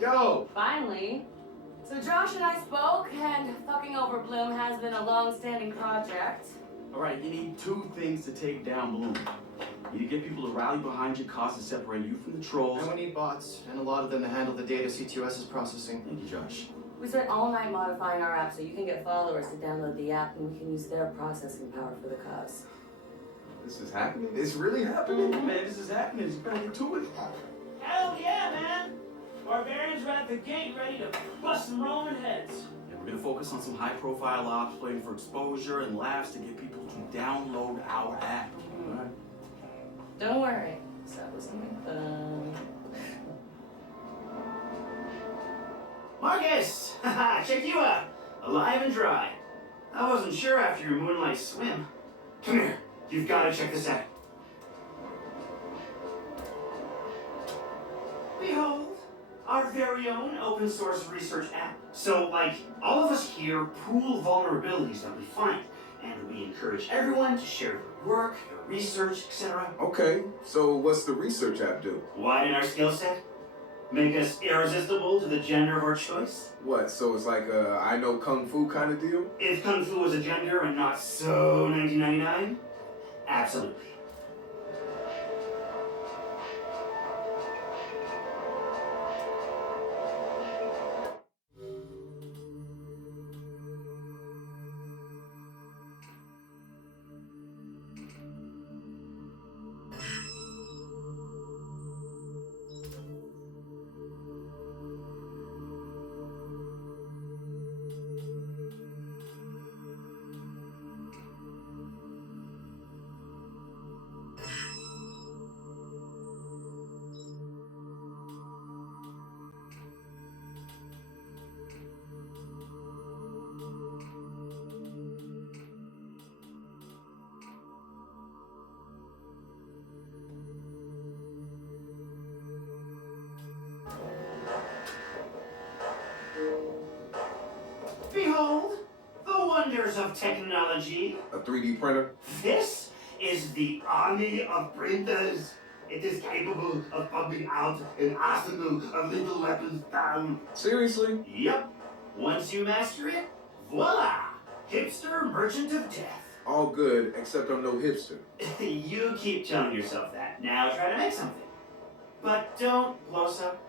Yo! Finally. So Josh and I spoke, and fucking over Bloom has been a long-standing project. Alright, you need two things to take down Bloom. You need to get people to rally behind your cause to separate you from the trolls. And we need bots, and a lot of them to handle the data CTOS is processing. Thank you, Josh. We spent all night modifying our app so you can get followers to download the app and we can use their processing power for the cause. This is happening? It's really happening? Man, this is happening. You better get to it. Hell yeah, man! Barbarians right at the gate, ready to bust some Roman heads. Yeah, we're gonna focus on some high-profile ops, playing for exposure and laughs to get people to download our app. Alright? Don't worry. So it was something fun. Marcus! Haha, check you out. Alive and dry. I wasn't sure after your moonlight swim. Come here. You've got to check this out. Behold, our very own open source research app. So, like, all of us here pool vulnerabilities that we find, and we encourage everyone to share their work, their research, etc. Okay, so what's the research app do? Widen our skill set? Make us irresistible to the gender of our choice? What, so it's like a I know Kung Fu kind of deal? If Kung Fu was a gender and not so 1999? Absolutely. Behold, the wonders of technology. A 3D printer? This is the army of printers. It is capable of pumping out an arsenal of little weapons down. Seriously? Yep. Once you master it, voila! Hipster merchant of death. All good, except I'm no hipster. You keep telling yourself that. Now try to make something. But don't blow us up.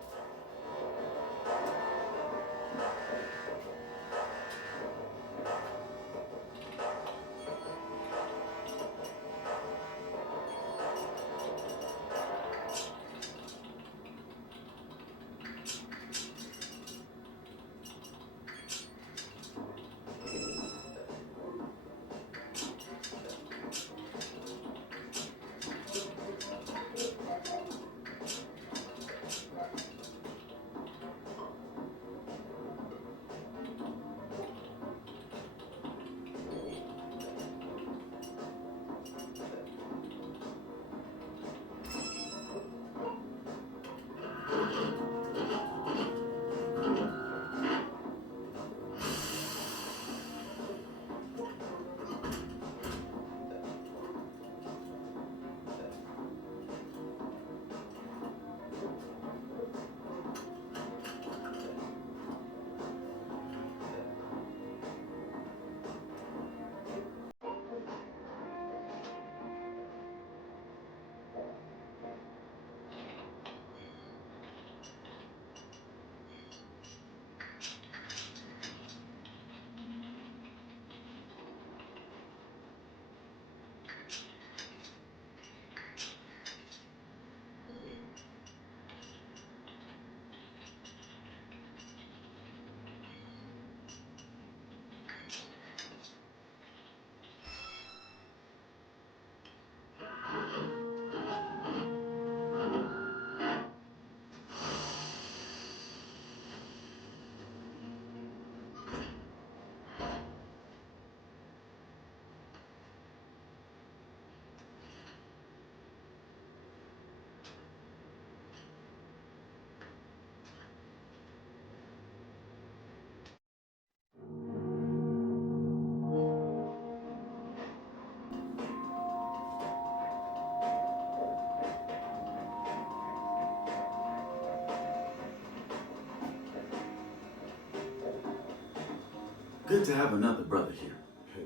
Good to have another brother here.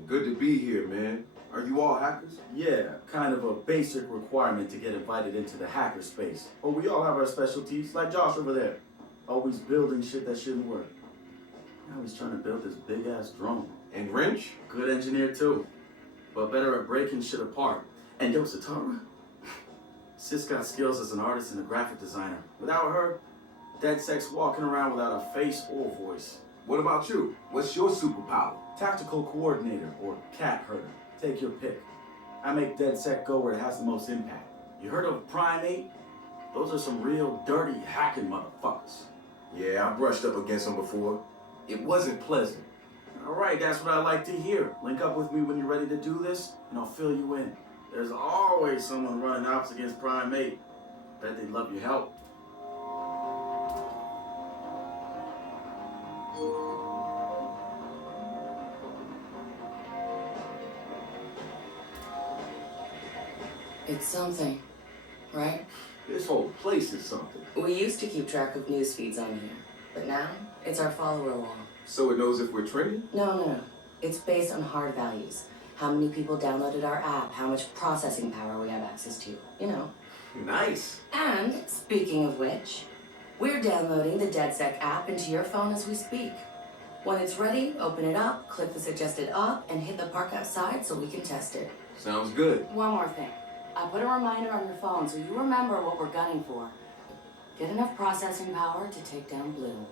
Good to be here, man. Are you all hackers? Yeah, kind of a basic requirement to get invited into the hacker space. But we all have our specialties, like Josh over there. Always building shit that shouldn't work. Now he's trying to build this big-ass drone. And Wrench? Good engineer too, but better at breaking shit apart. And yo, Satara, Sis got skills as an artist and a graphic designer. Without her, DeadSec's walking around without a face or voice. What about you? What's your superpower? Tactical coordinator or cat herder. Take your pick. I make DeadSec go where it has the most impact. You heard of Primate? Those are some real dirty hacking motherfuckers. Yeah, I brushed up against them before. It wasn't pleasant. All right, that's what I like to hear. Link up with me when you're ready to do this, and I'll fill you in. There's always someone running ops against Primate. Bet they'd love your help. It's something, right? This whole place is something. We used to keep track of news feeds on here, but now it's our follower wall. So it knows if we're trending? No. It's based on hard values. How many people downloaded our app, how much processing power we have access to, you know. Nice. And, speaking of which, we're downloading the DeadSec app into your phone as we speak. When it's ready, open it up, click the suggested up, and hit the park outside so we can test it. Sounds good. One more thing. I put a reminder on your phone so you remember what we're gunning for. Get enough processing power to take down Blue.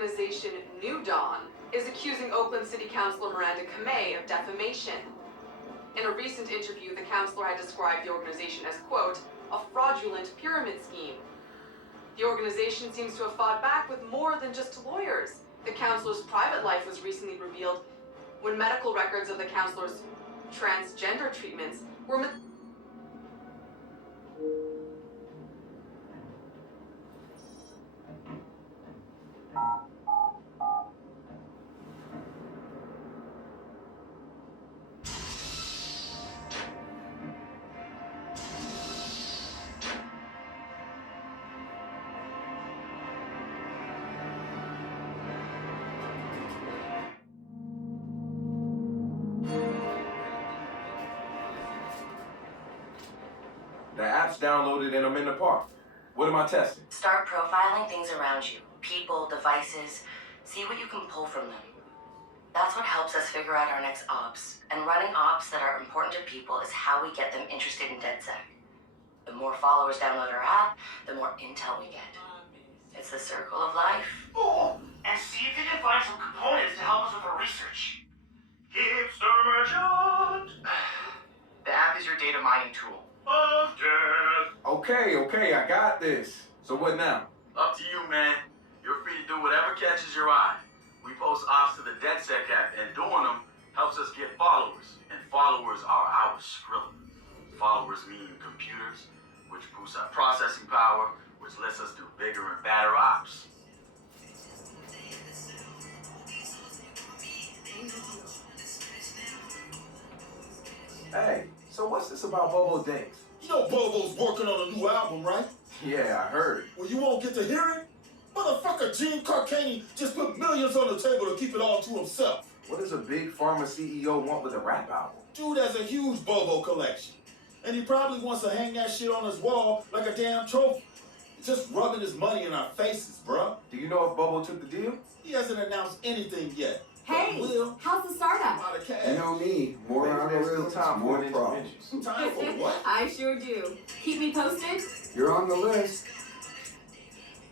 Organization New Dawn is accusing Oakland City Councilor Miranda Kamei of defamation. In a recent interview, the councilor had described the organization as, quote, a fraudulent pyramid scheme. The organization seems to have fought back with more than just lawyers. The councilor's private life was recently revealed when medical records of the councilor's transgender treatments were The app's downloaded and I'm in the park. What am I testing? Start profiling things around you. People, devices. See what you can pull from them. That's what helps us figure out our next ops. And running ops that are important to people is how we get them interested in DeadSec. The more followers download our app, the more intel we get. It's the circle of life. Oh, and see if you can find some components to help us with our research. Hipster merchant! The app is your data mining tool. Of death! Okay, I got this. So what now? Up to you, man. You're free to do whatever catches your eye. We post ops to the DeadSec app, and doing them helps us get followers. And followers are our Skrilla. Followers mean computers, which boosts our processing power, which lets us do bigger and badder ops. Hey, so what's this about Bobo Days? You know Bobo's working on a new album, right? Yeah, I heard. Well, you won't get to hear it? Motherfucker Gene Carcani just put millions on the table to keep it all to himself. What does a big pharma CEO want with a rap album? Dude has a huge Bobo collection. And he probably wants to hang that shit on his wall like a damn trophy. Just rubbing his money in our faces, bruh. Do you know if Bobo took the deal? He hasn't announced anything yet. Hey, Will, how's the startup? a lot of cash. You know me, more Maybe there's still algorithms, time more for an problems. intervention. Time for what? I sure do. Keep me posted. You're on the list.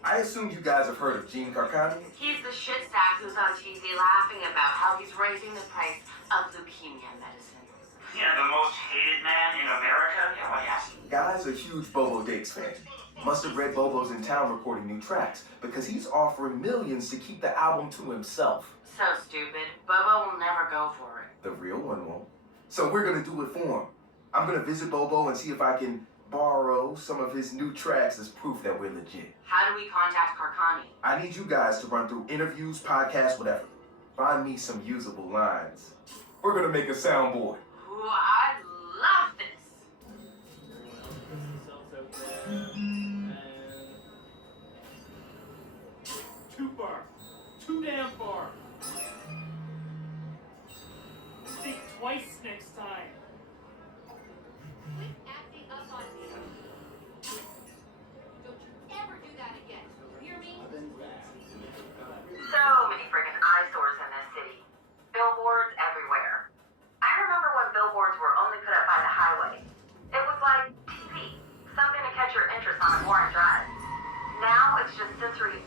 I assume you guys have heard of Gene Carcani? He's the shit sack who's on TV laughing about how he's raising the price of leukemia medicine. Yeah, the most hated man in America? Yeah, what yes. Guy's a huge Bobo Dakes fan. Must have read Bobo's in town recording new tracks because he's offering millions to keep the album to himself. So stupid. Bobo will never go for it. The real one won't. So we're gonna do it for him. I'm gonna visit Bobo and see if I can borrow some of his new tracks as proof that we're legit. How do we contact Carcani? I need you guys to run through interviews, podcasts, whatever. Find me some usable lines. We're gonna make a soundboard. Ooh, I love this. Too far. Too damn far. Think twice next time. Quit acting up on me. Don't you ever do that again. You hear me? So many friggin' eyesores in this city. Billboards everywhere. I remember when billboards were only put up by the highway. It was like TV, something to catch your interest on a boring drive. Now it's just sensory.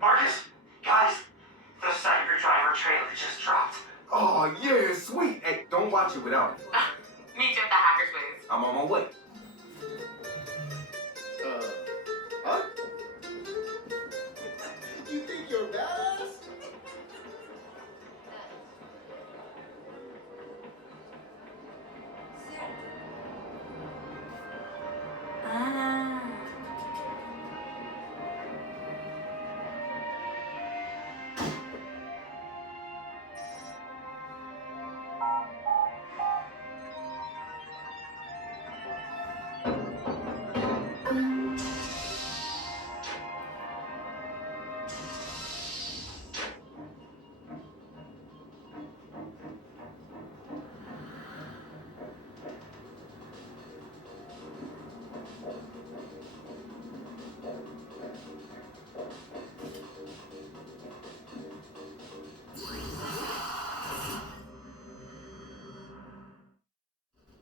Marcus, guys, the Cyber Driver trailer just dropped. Oh yeah, sweet. Hey, don't watch it without me. Meet you at the hacker's booth. I'm on my way. Huh? You think you're badass? Ah.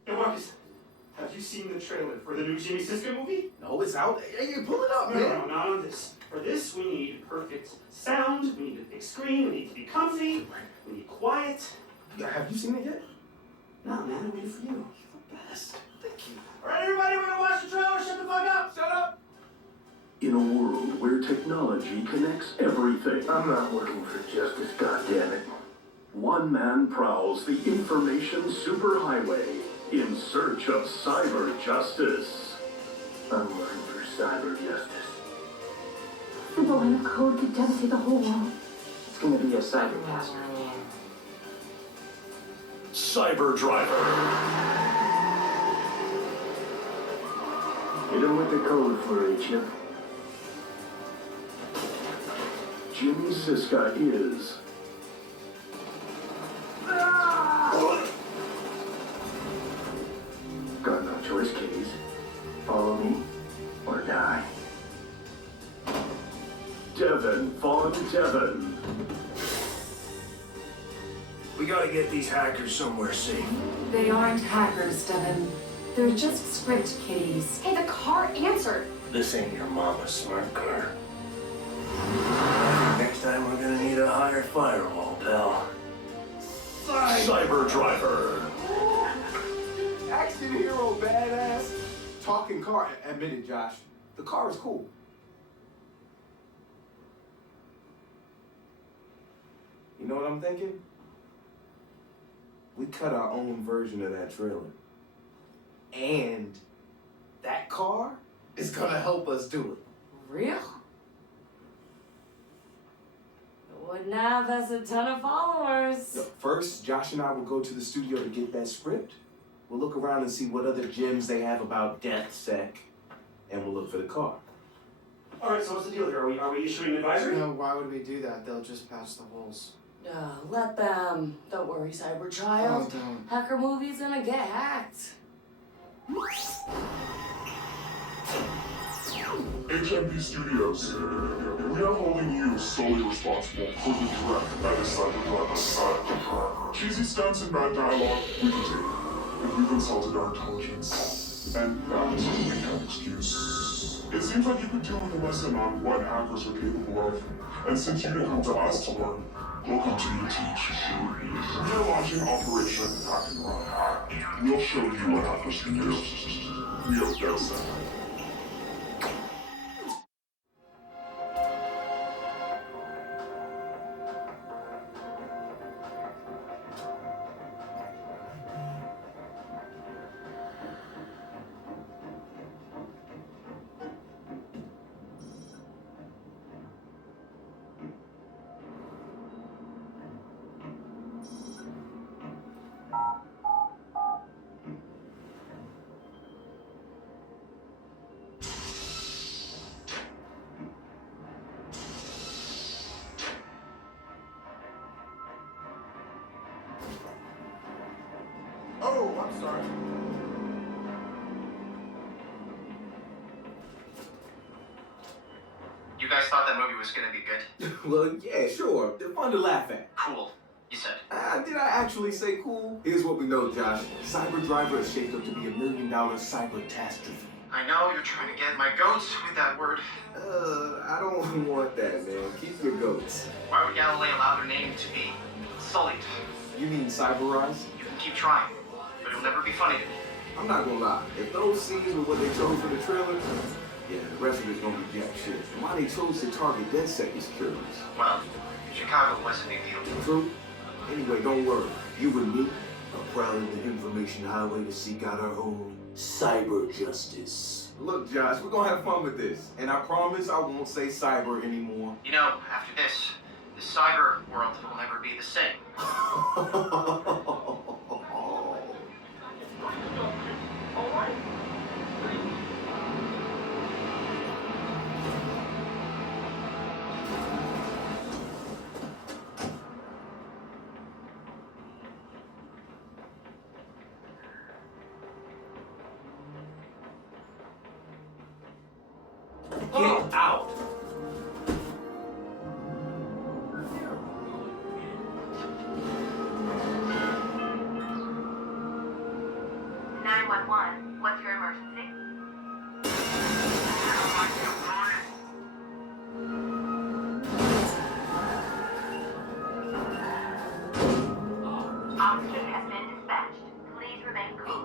Hey, Marcus, have you seen the trailer for the new Jimmy Siska movie? No, it's out. Hey, pull it up, No, man. no, not on this. For this, we need perfect sound, we need a big screen, we need to be comfy, we need quiet. Have you seen it yet? No, man, I'm waiting for you. You're the best. Thank you. All right, everybody, we're gonna watch the trailer. Shut the fuck up. Shut up. In a world where technology connects everything, I'm not looking for justice, goddammit. One man prowls the information superhighway in search of cyber justice. I'm looking for cyber justice. Simple line of code could devastate the whole world. It's gonna be a cybercaster. Cyber Driver. Hit him with the code for it, Chip. Jimmy Siska is... Got no choice, kiddies. Follow me or die. Devin Von Devin. We gotta get these hackers somewhere safe. They aren't hackers, Devin. They're just script kiddies. Hey, the car answered. This ain't your mama's smart car. Next time we're gonna need a higher firewall, pal. Cyber Driver. Action hero, badass. Talking car. Admit it, Josh. The car is cool. You know what I'm thinking? We cut our own version of that trailer. And that car is gonna help us do it. Real? Wouldn't have us a ton of followers. Yo, first, Josh and I will go to the studio to get that script. We'll look around and see what other gems they have about DeathSec, and we'll look for the car. All right, so what's the deal here? Are we issuing advisory? No, why would we do that? They'll just patch the holes. Let them. Don't worry, Cyber Child. Oh, don't. Hacker movie's gonna get hacked. HMP Studios. We are holding you solely responsible for the threat that is cyber. Cheesy stunts and bad dialogue, we can take. And we consulted our intelligence. And that we can't excuse. It seems like you could do with a lesson on what hackers are capable of. And since you didn't come to us to learn, we'll continue to teach. We are launching Operation Hack and Run. We'll show you what hackers can do. We are DeathSec. Oh, I'm sorry. You guys thought that movie was gonna be good? Well, yeah, sure. They're fun to laugh at. Cool, you said. Did I actually say cool? Here's what we know, Josh. Cyber Driver is shaped up to be $1 million cyber-catastrophe. I know you're trying to get my goats with that word. I don't want that, man. Keep your goats. Why would Galilei allow their name to be sullied? You mean cyberized? You can keep trying, but it'll never be funny to me. I'm not gonna lie. If those scenes were what they chose for the trailer, yeah, the rest of it's gonna be jack shit. And why they chose to target DeathSec is curious. Well, Chicago was a big deal. True. Anyway, don't worry. You and me are prowling the information highway to seek out our own cyber justice. Look, Josh, we're gonna have fun with this. And I promise I won't say cyber anymore. You know, after this, the cyber world will never be the same. Get out! What's your emergency? Oxygen has been dispatched. Please remain calm.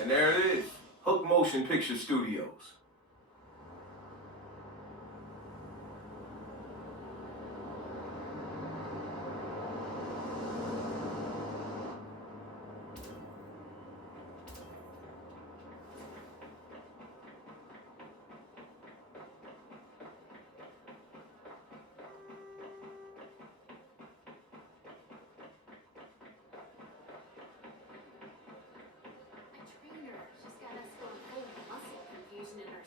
And there it is. Hook Motion Picture Studios. She's got us going full muscle confusion in her